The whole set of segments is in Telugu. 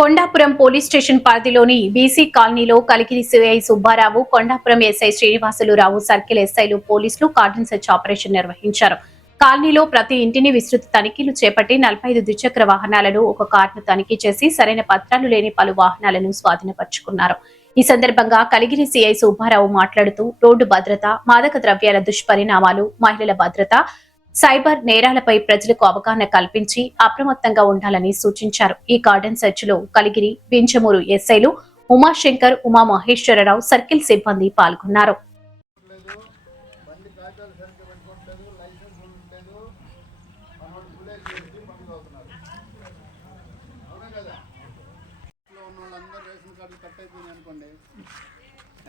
కొండాపురం పోలీస్ స్టేషన్ పరిధిలోని బీసీ కాలనీలో Kaligiri CI Subbarao, Kondapuram SI Srinivasulurao, circle ఎస్ఐలు పోలీసులు కార్డన్ సెర్చ్ ఆపరేషన్ నిర్వహించారు. కాలనీలో ప్రతి ఇంటిని విస్తృత తనిఖీలు చేపట్టి 45 ద్విచక్ర వాహనాలను, ఒక కారును తనిఖీ చేసి సరైన పత్రాలు లేని పలు వాహనాలను స్వాధీనపరుచుకున్నారు. ఈ సందర్భంగా కలిగిరి సిఐ సుబ్బారావు మాట్లాడుతూ రోడ్డు భద్రత, మాదక ద్రవ్యాల దుష్పరిణామాలు, మహిళల భద్రత, సైబర్ నేరాలపై ప్రజలకు అవగాహన కల్పించి అప్రమత్తంగా ఉండాలని సూచించారు. ఈ కార్డన్ సెర్చ్ లో కలిగిరి, వించమూరు ఎస్ఐలు ఉమాశంకర్, ఉమా మహేశ్వరరావు, సర్కిల్ సిబ్బంది పాల్గొన్నారు.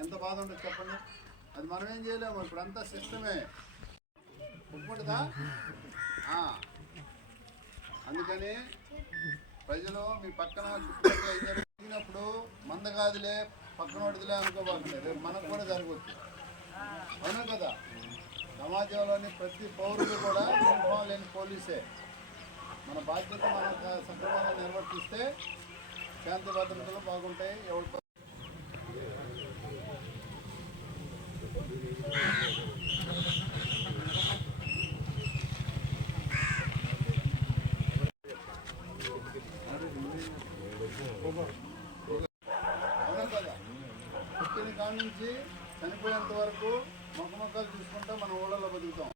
ఎంత బాధ ఉంటుంది చెప్పండి. అది మనం ఏం చేయలేము. ఇప్పుడు అంతా సిస్టమే ఒప్పుకుంటుందా? అందుకని ప్రజలు మీ పక్కన చుట్టుపక్కల జరిగినప్పుడు మందగాదిలే పక్కన వాడిదిలే అనుకోబాకండి. రేపు మనకు కూడా జరగవచ్చు. అవును కదా? సమాజంలోని ప్రతి పౌరుడు కూడా యూనిఫామ్ లేని పోలీసే. మన బాధ్యత మనం సక్రమంగా నిర్వర్తిస్తే శాంతి భద్రతలు బాగుంటాయి. ఎవరు పుట్టిన కాడ నుంచి చనిపోయేంత వరకు మొక్కలు చూసుకుంటా మన ఊళ్ళలో బతుకుతాం.